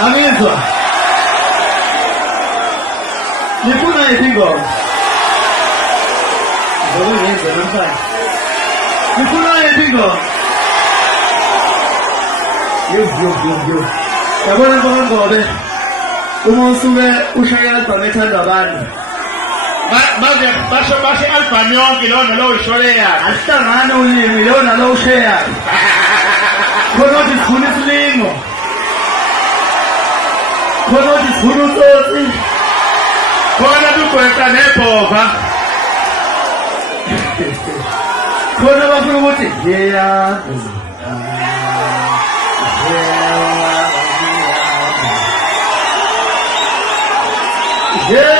Amazwa. Nifuna ipingo. Ndogo yenze namfai. Nifuna ipingo. Yo. Yabona ngobe. Umonsuke ushaya tonethanda abantu. bashe album yonke lona lo isholeya. Asihlangane ulimi lona lo ushaya. Khona uthi sifuna isilingo. Khona uthi sifuna utsotsi. Khona kugweta nebhova. Khona bafuna ukuthi yeah.